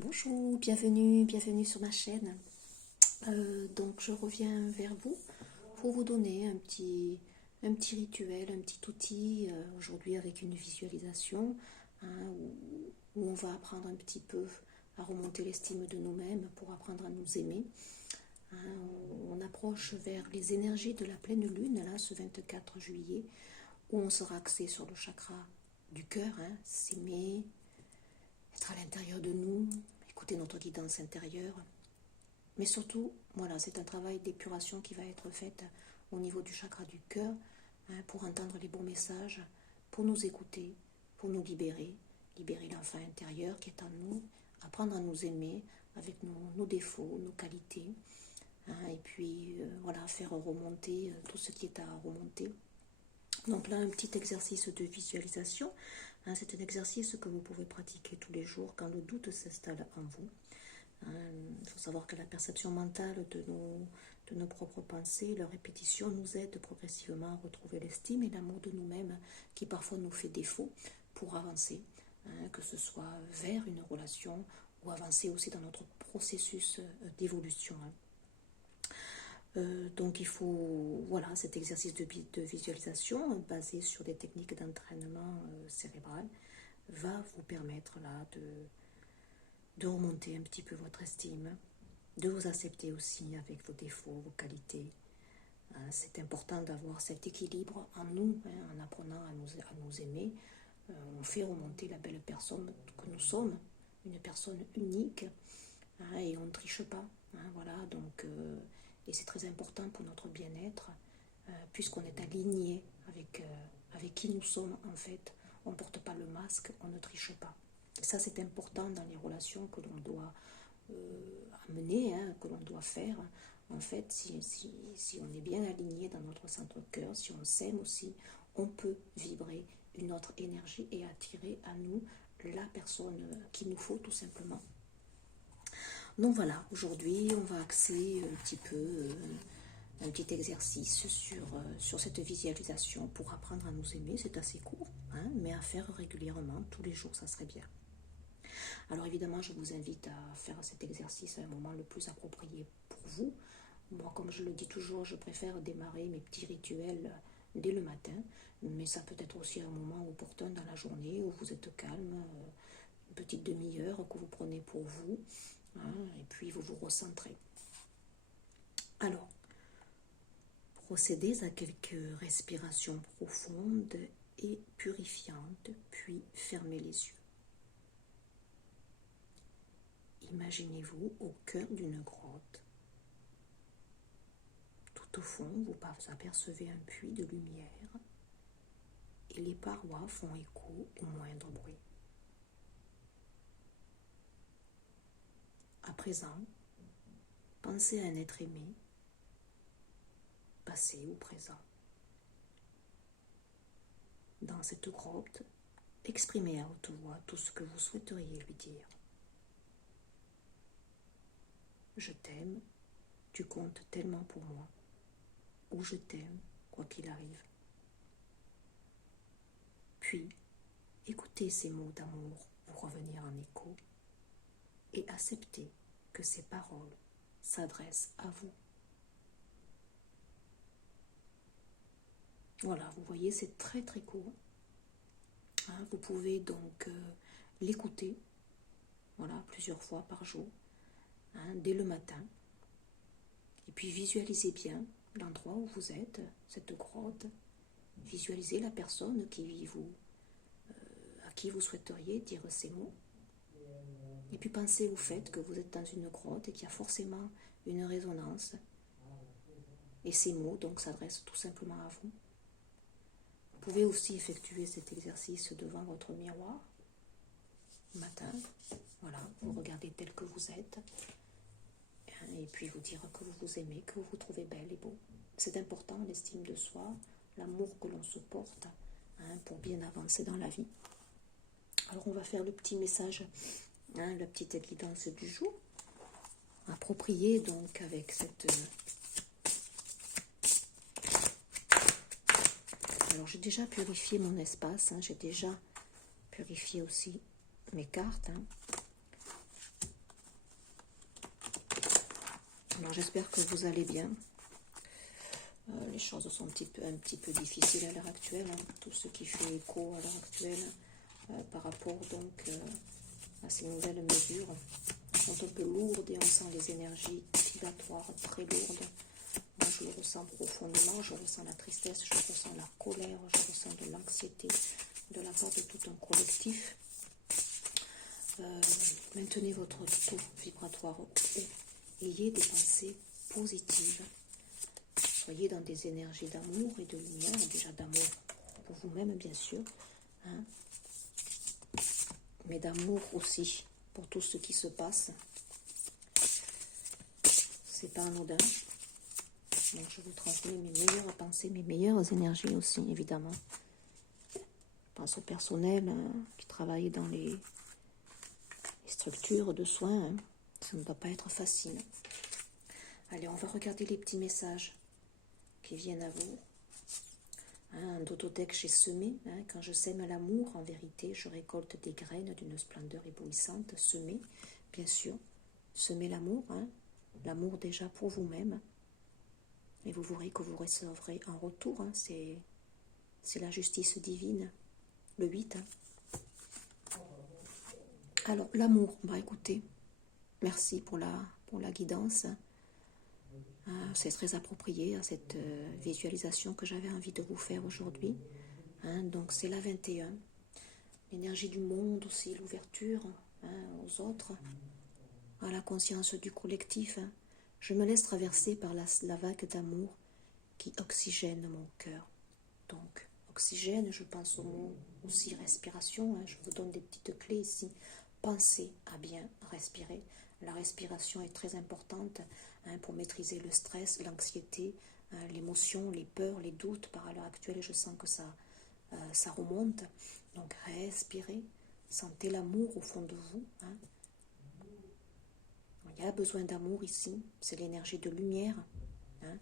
Bonjour, bienvenue sur ma chaîne. Donc je reviens vers vous pour vous donner un petit rituel, un petit outil, aujourd'hui avec une visualisation, hein, où on va apprendre un petit peu à remonter l'estime de nous-mêmes pour apprendre à nous aimer. Hein. On approche vers les énergies de la pleine lune, là, ce 24 juillet, où on sera axé sur le chakra du cœur, hein, s'aimer, être à l'intérieur de nous, écouter notre guidance intérieure. Mais surtout, voilà, c'est un travail d'épuration qui va être fait au niveau du chakra du cœur, hein, pour entendre les bons messages, pour nous écouter, pour nous libérer l'enfant intérieur qui est en nous, apprendre à nous aimer avec nos défauts, nos qualités, hein, et puis voilà, faire remonter tout ce qui est à remonter. Donc là, un petit exercice de visualisation, hein, c'est un exercice que vous pouvez pratiquer tous les jours quand le doute s'installe en vous. Il faut savoir que la perception mentale de nos propres pensées, leur répétition nous aide progressivement à retrouver l'estime et l'amour de nous-mêmes qui parfois nous fait défaut pour avancer, hein, que ce soit vers une relation ou avancer aussi dans notre processus d'évolution. Donc il faut, voilà, cet exercice de visualisation basé sur des techniques d'entraînement cérébral va vous permettre là de remonter un petit peu votre estime, de vous accepter aussi avec vos défauts, vos qualités. C'est important d'avoir cet équilibre en nous, hein, en apprenant à nous aimer. On fait remonter la belle personne que nous sommes, une personne unique, hein, et on ne triche pas. Hein, voilà, donc, et c'est très important pour notre bien-être, puisqu'on est aligné avec qui nous sommes en fait. On ne porte pas le masque, on ne triche pas. Et ça, c'est important dans les relations que l'on doit amener, hein, que l'on doit faire. En fait, si on est bien aligné dans notre centre cœur, si on s'aime aussi, on peut vibrer une autre énergie et attirer à nous la personne qu'il nous faut tout simplement. Donc voilà, aujourd'hui, on va axer un petit peu, un petit exercice sur cette visualisation pour apprendre à nous aimer. C'est assez court, hein, mais à faire régulièrement, tous les jours, ça serait bien. Alors évidemment, je vous invite à faire cet exercice à un moment le plus approprié pour vous. Moi, comme je le dis toujours, je préfère démarrer mes petits rituels dès le matin, mais ça peut être aussi un moment opportun dans la journée où vous êtes calme, une petite demi-heure que vous prenez pour vous, hein, et puis vous vous recentrez. Alors, procédez à quelques respirations profondes et purifiantes, puis fermez les yeux. Imaginez-vous au cœur d'une grotte. Tout au fond, vous apercevez un puits de lumière et les parois font écho au moindre bruit. À présent, pensez à un être aimé, passé ou présent. Dans cette grotte, exprimez à haute voix tout ce que vous souhaiteriez lui dire. Je t'aime, tu comptes tellement pour moi. Ou je t'aime, quoi qu'il arrive. Puis, écoutez ces mots d'amour vous revenir en écho et acceptez que ces paroles s'adressent à vous. Voilà, vous voyez, c'est très très court. Hein, vous pouvez donc l'écouter, voilà, plusieurs fois par jour, hein, dès le matin. Et puis visualisez bien l'endroit où vous êtes, cette grotte. Visualisez la personne à qui vous souhaiteriez dire ces mots. Et puis pensez au fait que vous êtes dans une grotte et qu'il y a forcément une résonance. Et ces mots donc s'adressent tout simplement à vous. Vous pouvez aussi effectuer cet exercice devant votre miroir, matin. Voilà, vous regardez tel que vous êtes. Et puis vous dire que vous vous aimez, que vous vous trouvez belle et beau. C'est important, l'estime de soi, l'amour que l'on se porte, hein, pour bien avancer dans la vie. Alors on va faire le petit message, hein, la petite guidance du jour, appropriée donc avec cette... Alors j'ai déjà purifié mon espace, hein, j'ai déjà purifié aussi mes cartes. Hein. j'espère que vous allez bien. Les choses sont un petit peu difficiles à l'heure actuelle, hein. Tout ce qui fait écho à l'heure actuelle par rapport donc à ces nouvelles mesures sont un peu lourdes et on sent les énergies vibratoires très lourdes. Moi je le ressens profondément, je ressens la tristesse, je ressens la colère, je ressens de l'anxiété de la part de tout un collectif. Maintenez votre taux vibratoire haut, ayez des pensées positives, soyez dans des énergies d'amour et de lumière, déjà d'amour pour vous-même bien sûr, hein, mais d'amour aussi pour tout ce qui se passe. C'est pas anodin. Donc je vous transmets mes meilleures pensées, mes meilleures énergies aussi, évidemment. Je pense au personnel qui travaille dans les structures de soins. Hein. Ça ne doit pas être facile. Allez, on va regarder les petits messages qui viennent à vous. Hein, un dodothèque j'ai semé. Hein, quand je sème l'amour, en vérité, je récolte des graines d'une splendeur éblouissante. Semer, bien sûr. Semer l'amour. Hein, l'amour déjà pour vous-même. Et vous verrez que vous recevrez en retour. Hein, c'est la justice divine. Le 8. Hein. Alors, l'amour. Bah écoutez, merci pour la guidance. C'est très approprié à cette visualisation que j'avais envie de vous faire aujourd'hui. Hein, donc c'est la 21. L'énergie du monde aussi, l'ouverture aux autres, à la conscience du collectif. Hein. Je me laisse traverser par la vague d'amour qui oxygène mon cœur. Donc, oxygène, je pense au mot aussi respiration. Hein. Je vous donne des petites clés ici. Pensez à bien respirer. La respiration est très importante pour maîtriser le stress, l'anxiété, l'émotion, les peurs, les doutes. Par l'heure actuelle, je sens que ça remonte. Donc respirez, sentez l'amour au fond de vous. Hein. Il y a besoin d'amour ici, c'est l'énergie de lumière. Hein.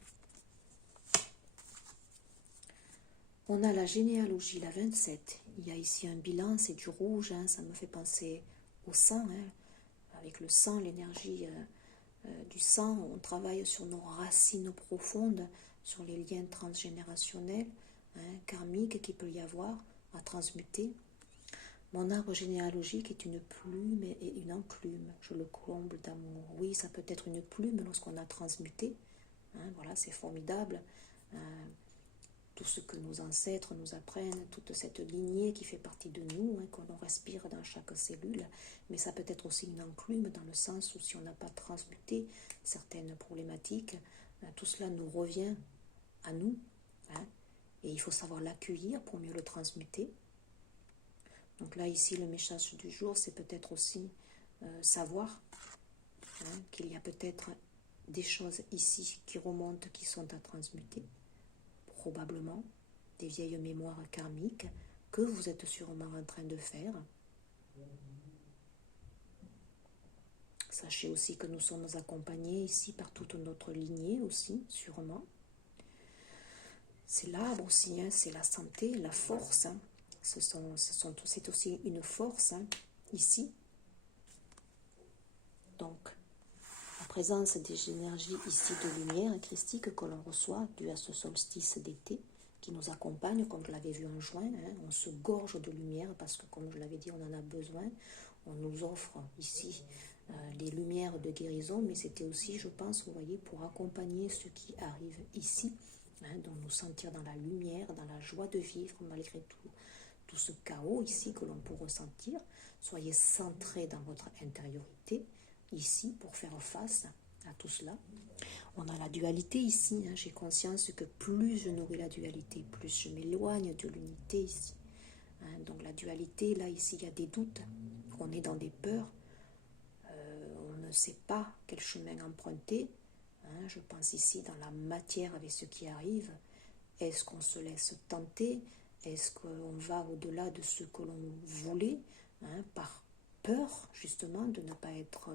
On a la généalogie, la 27. Il y a ici un bilan, c'est du rouge, hein, ça me fait penser au sang. Hein. Avec le sang, l'énergie du sang, on travaille sur nos racines profondes, sur les liens transgénérationnels, karmiques qu'il peut y avoir à transmuter. Mon arbre généalogique est une plume et une enclume. Je le comble d'amour. Oui, ça peut être une plume lorsqu'on a transmuté. Voilà, c'est formidable. Tout ce que nos ancêtres nous apprennent, toute cette lignée qui fait partie de nous, que l'on respire dans chaque cellule. Mais ça peut être aussi une enclume dans le sens où si on n'a pas transmuté certaines problématiques, tout cela nous revient à nous. Et il faut savoir l'accueillir pour mieux le transmuter. Donc là, ici, le message du jour, c'est peut-être aussi savoir qu'il y a peut-être des choses ici qui remontent, qui sont à transmuter. Probablement des vieilles mémoires karmiques que vous êtes sûrement en train de faire. Sachez aussi que nous sommes accompagnés ici par toute notre lignée aussi, sûrement. C'est l'arbre aussi, c'est la santé, la force. C'est aussi une force ici. Donc, la présence des énergies ici de lumière christique que l'on reçoit dû à ce solstice d'été qui nous accompagne, comme je l'avais vu en juin. On se gorge de lumière parce que, comme je l'avais dit, on en a besoin. On nous offre ici les lumières de guérison, mais c'était aussi, je pense, vous voyez, pour accompagner ceux qui arrivent ici, donc nous sentir dans la lumière, dans la joie de vivre malgré tout ce chaos ici que l'on peut ressentir. Soyez centrés dans votre intériorité ici pour faire face à tout cela. On a la dualité ici, j'ai conscience que plus je nourris la dualité, plus je m'éloigne de l'unité ici. Donc la dualité, là ici il y a des doutes, on est dans des peurs, on ne sait pas quel chemin emprunter. Je pense ici dans la matière avec ce qui arrive. Est-ce qu'on se laisse tenter? Est-ce qu'on va au-delà de ce que l'on voulait, par peur justement de ne pas être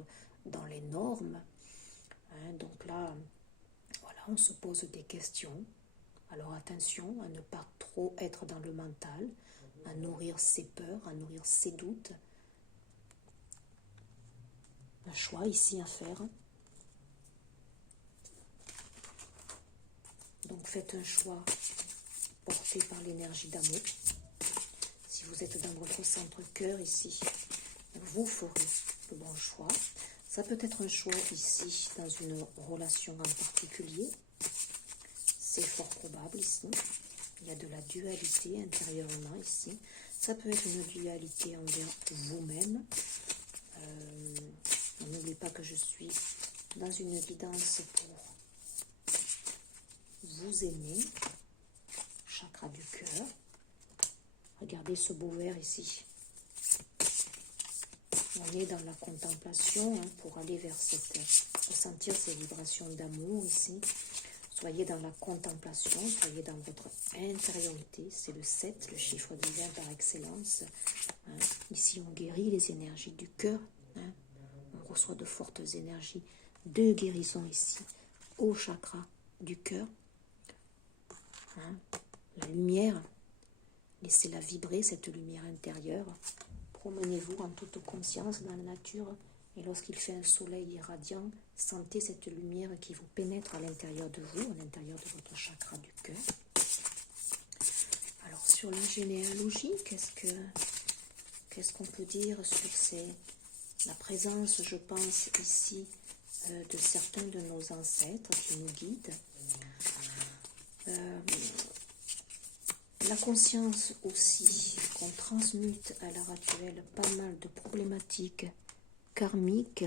dans les normes? Donc là, voilà, on se pose des questions. Alors attention à ne pas trop être dans le mental, à nourrir ses peurs, à nourrir ses doutes. Un choix ici à faire. faites un choix porté par l'énergie d'amour. Si vous êtes dans votre centre cœur ici, vous ferez le bon choix. Ça peut être un choix ici, dans une relation en particulier. C'est fort probable ici. Il y a de la dualité intérieurement ici. Ça peut être une dualité envers vous-même. N'oubliez pas que je suis dans une guidance pour vous aimer. Chakra du cœur. Regardez ce beau verre ici. On est dans la contemplation pour aller vers ressentir ces vibrations d'amour ici. Soyez dans la contemplation, soyez dans votre intériorité. C'est le 7, le chiffre divin par excellence. Ici, on guérit les énergies du cœur. On reçoit de fortes énergies de guérison ici, au chakra du cœur. La lumière, laissez-la vibrer, cette lumière intérieure. Promenez-vous en toute conscience dans la nature. Et lorsqu'il fait un soleil irradiant, sentez cette lumière qui vous pénètre à l'intérieur de vous, à l'intérieur de votre chakra du cœur. Alors, sur la généalogie, qu'est-ce qu'on peut dire sur la présence, je pense, ici, de certains de nos ancêtres qui nous guident. La conscience aussi, qu'on transmute à l'heure actuelle pas mal de problématiques karmiques,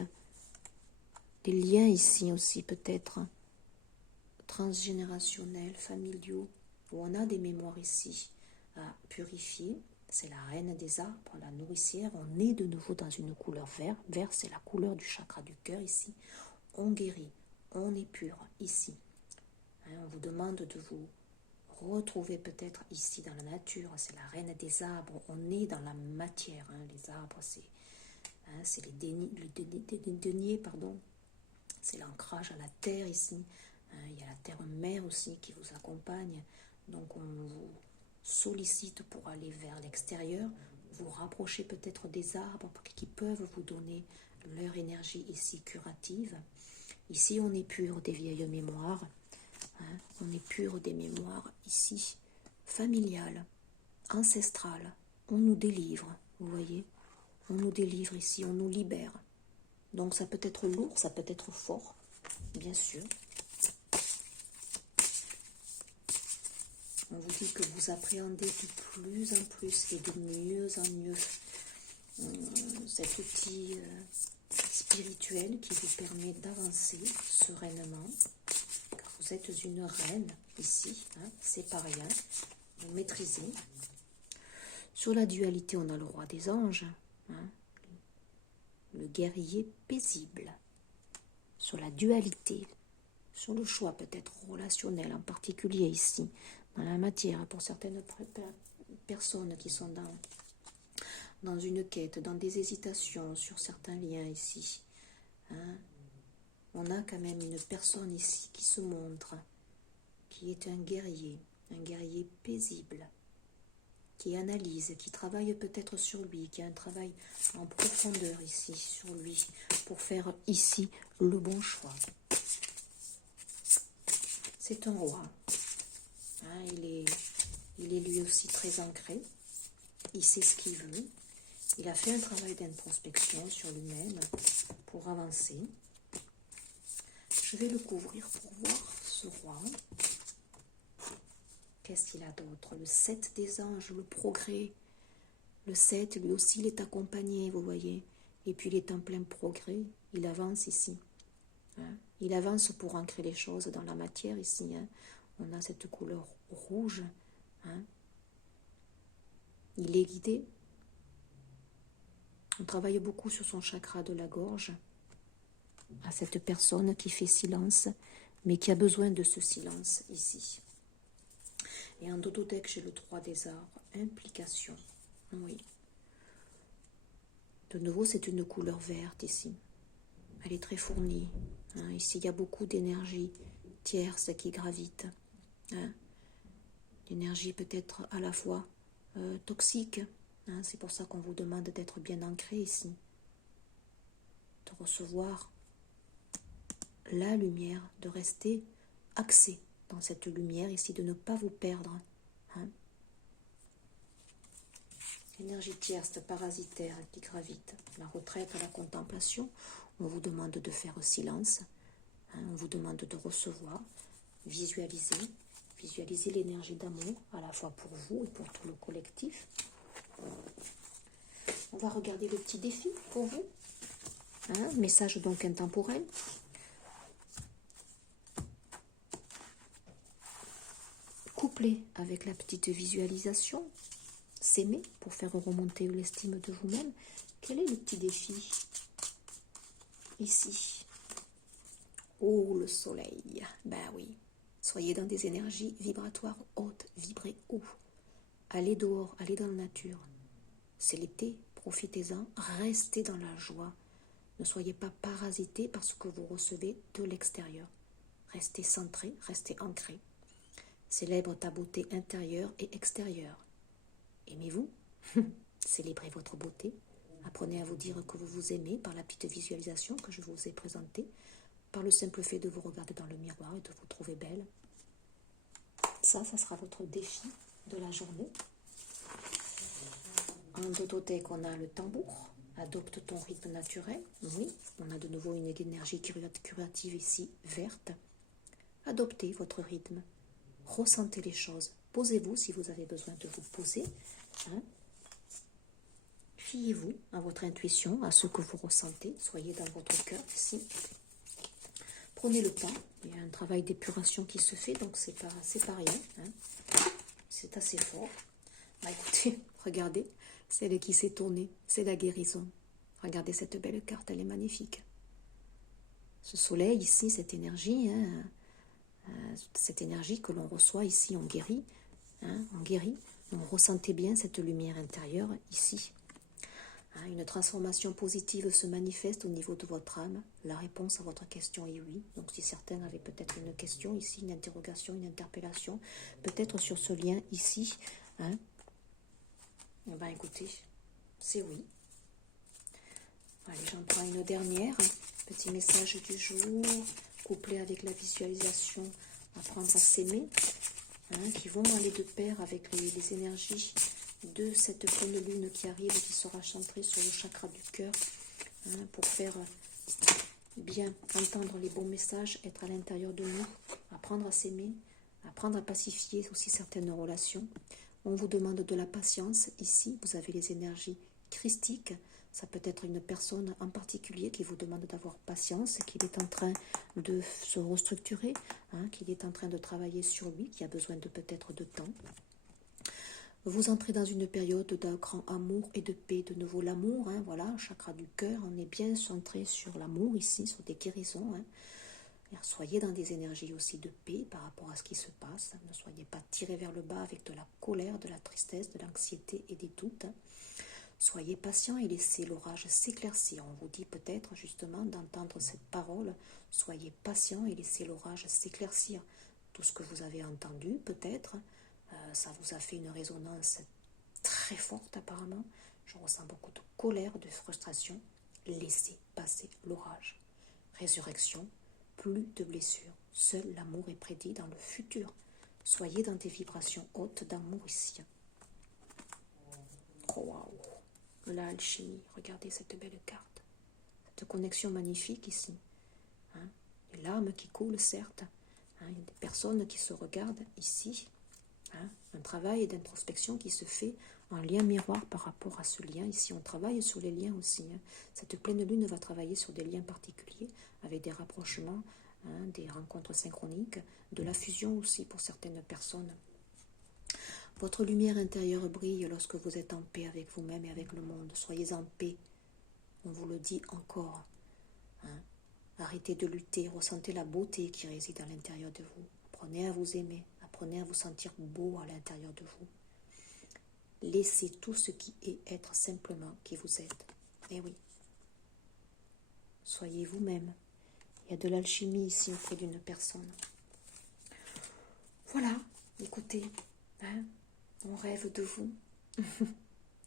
des liens ici aussi peut-être transgénérationnels, familiaux, où on a des mémoires ici à purifier. C'est la reine des arbres, la nourricière. On est de nouveau dans une couleur vert. Vert, c'est la couleur du chakra du cœur ici. On guérit, on est pur ici. On vous demande de vous retrouver peut-être ici dans la nature. C'est la reine des arbres. On est dans la matière. Les arbres, c'est les deniers, pardon. C'est l'ancrage à la terre ici. Il y a la terre-mère aussi qui vous accompagne. Donc on vous sollicite pour aller vers l'extérieur, vous rapprocher peut-être des arbres qui peuvent vous donner leur énergie ici curative. Ici on est pur des vieilles mémoires. On est pur des mémoires ici familiales, ancestrales. On nous délivre, vous voyez. On nous délivre ici, on nous libère. Donc ça peut être lourd, ça peut être fort, bien sûr. On vous dit que vous appréhendez de plus en plus et de mieux en mieux cet outil spirituel qui vous permet d'avancer sereinement. Car vous êtes une reine ici, c'est pas rien. Vous maîtrisez. Sur la dualité, on a le roi des anges. Le guerrier paisible, sur la dualité, sur le choix peut-être relationnel en particulier ici, dans la matière, pour certaines personnes qui sont dans une quête, dans des hésitations sur certains liens ici. On a quand même une personne ici qui se montre, qui est un guerrier paisible, qui analyse, qui travaille peut-être sur lui, qui a un travail en profondeur ici, sur lui, pour faire ici le bon choix. C'est un roi. Il est lui aussi très ancré. Il sait ce qu'il veut. Il a fait un travail d'introspection sur lui-même pour avancer. Je vais le couvrir pour voir ce roi. Qu'est-ce qu'il a d'autre? Le 7 des anges, le progrès. Le 7, lui aussi, il est accompagné, vous voyez. Et puis, il est en plein progrès. Il avance ici. Il avance pour ancrer les choses dans la matière ici. On a cette couleur rouge. Il est guidé. On travaille beaucoup sur son chakra de la gorge. À cette personne qui fait silence, mais qui a besoin de ce silence ici. Et en dodo-deck, j'ai le 3 des arbres. Implication. Oui. De nouveau, c'est une couleur verte ici. Elle est très fournie. Ici, il y a beaucoup d'énergie tierce qui gravite. L'énergie peut-être à la fois toxique. C'est pour ça qu'on vous demande d'être bien ancré ici. De recevoir la lumière, de rester axé dans cette lumière ici, de ne pas vous perdre. Hein. Énergie tierce, parasitaire qui gravite. La retraite, la contemplation. On vous demande de faire silence. Hein, on vous demande de recevoir, visualiser. Visualiser l'énergie d'amour, à la fois pour vous et pour tout le collectif. On va regarder le petit défi pour vous. Hein, message donc intemporel. Couplé avec la petite visualisation, s'aimer pour faire remonter l'estime de vous-même. Quel est le petit défi ici? Oh, le soleil. Ben oui. Soyez dans des énergies vibratoires hautes, vibrez haut. Allez dehors, allez dans la nature. C'est l'été, profitez-en, restez dans la joie. Ne soyez pas parasité par ce que vous recevez de l'extérieur. Restez centré, restez ancré. Célèbre ta beauté intérieure et extérieure. Aimez-vous, célébrez votre beauté. Apprenez à vous dire que vous vous aimez par la petite visualisation que je vous ai présentée, par le simple fait de vous regarder dans le miroir et de vous trouver belle. Ça sera votre défi de la journée. En dodothèque, on a le tambour. Adopte ton rythme naturel. Oui, on a de nouveau une énergie curative ici, verte. Adoptez votre rythme. Ressentez les choses. Posez-vous si vous avez besoin de vous poser. Hein. Fiez-vous à votre intuition, à ce que vous ressentez. Soyez dans votre cœur ici. Prenez le temps. Il y a un travail d'épuration qui se fait, donc c'est pas rien. Hein. C'est assez fort. Bah, écoutez, regardez, celle qui s'est tournée, c'est la guérison. Regardez cette belle carte, elle est magnifique. Ce soleil ici, cette énergie, hein, cette énergie que l'on reçoit ici, on guérit. Hein, on guérit. On ressentez bien cette lumière intérieure ici. Hein, une transformation positive se manifeste au niveau de votre âme. La réponse à votre question est oui. Donc si certains avaient peut-être une question ici, une interrogation, une interpellation, peut-être sur ce lien ici, hein, eh ben écoutez, c'est oui. Allez, j'en prends une dernière. Petit message du jour, couplé avec la visualisation, apprendre à s'aimer, hein, qui vont aller de pair avec les énergies de cette pleine lune qui arrive et qui sera centrée sur le chakra du cœur, hein, pour faire bien entendre les bons messages, être à l'intérieur de nous, apprendre à s'aimer, apprendre à pacifier aussi certaines relations. On vous demande de la patience. Ici, vous avez les énergies christiques. Ça peut être une personne en particulier qui vous demande d'avoir patience, qu'il est en train de se restructurer, hein, qu'il est en train de travailler sur lui, qui a besoin de peut-être de temps. Vous entrez dans une période d'un grand amour et de paix. De nouveau, l'amour, hein, voilà, chakra du cœur, on est bien centré sur l'amour ici, sur des guérisons. Hein. Soyez dans des énergies aussi de paix par rapport à ce qui se passe. Ne soyez pas tirés vers le bas avec de la colère, de la tristesse, de l'anxiété et des doutes. Soyez patient et laissez l'orage s'éclaircir. On vous dit peut-être justement d'entendre cette parole. Soyez patient et laissez l'orage s'éclaircir. Tout ce que vous avez entendu peut-être, ça vous a fait une résonance très forte apparemment. Je ressens beaucoup de colère, de frustration. Laissez passer l'orage. Résurrection. Plus de blessures. Seul l'amour est prédit dans le futur. Soyez dans des vibrations hautes d'amour ici. Oh, waouh! L'alchimie. Regardez cette belle carte. Cette connexion magnifique ici. Hein? Les larmes qui coulent, certes. Hein? Il y a des personnes qui se regardent ici. Hein? Un travail d'introspection qui se fait en lien miroir par rapport à ce lien. Ici, on travaille sur les liens aussi. Hein. Cette pleine lune va travailler sur des liens particuliers, avec des rapprochements, hein, des rencontres synchroniques, de la fusion aussi pour certaines personnes. Votre lumière intérieure brille lorsque vous êtes en paix avec vous-même et avec le monde. Soyez en paix. On vous le dit encore. Hein. Arrêtez de lutter. Ressentez la beauté qui réside à l'intérieur de vous. Apprenez à vous aimer. Apprenez à vous sentir beau à l'intérieur de vous. Laissez tout ce qui est être simplement qui vous êtes. Eh oui. Soyez vous-même. Il y a de l'alchimie ici auprès d'une personne. Voilà. Écoutez. Hein, on rêve de vous.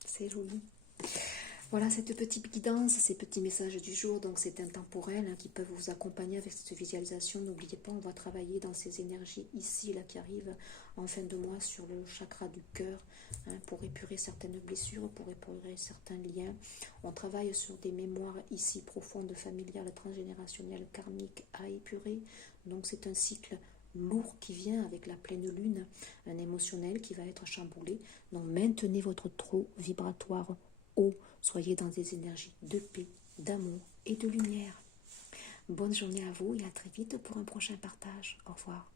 C'est joli. Voilà cette petite guidance, ces petits messages du jour, donc c'est intemporel qui peuvent vous accompagner avec cette visualisation. N'oubliez pas, on va travailler dans ces énergies ici, là, qui arrivent en fin de mois sur le chakra du cœur, pour épurer certaines blessures, pour épurer certains liens. On travaille sur des mémoires ici profondes, familiales, transgénérationnelles, karmiques à épurer. Donc c'est un cycle lourd qui vient avec la pleine lune, un émotionnel qui va être chamboulé. Donc maintenez votre trou vibratoire haut. Soyez dans des énergies de paix, d'amour et de lumière. Bonne journée à vous et à très vite pour un prochain partage. Au revoir.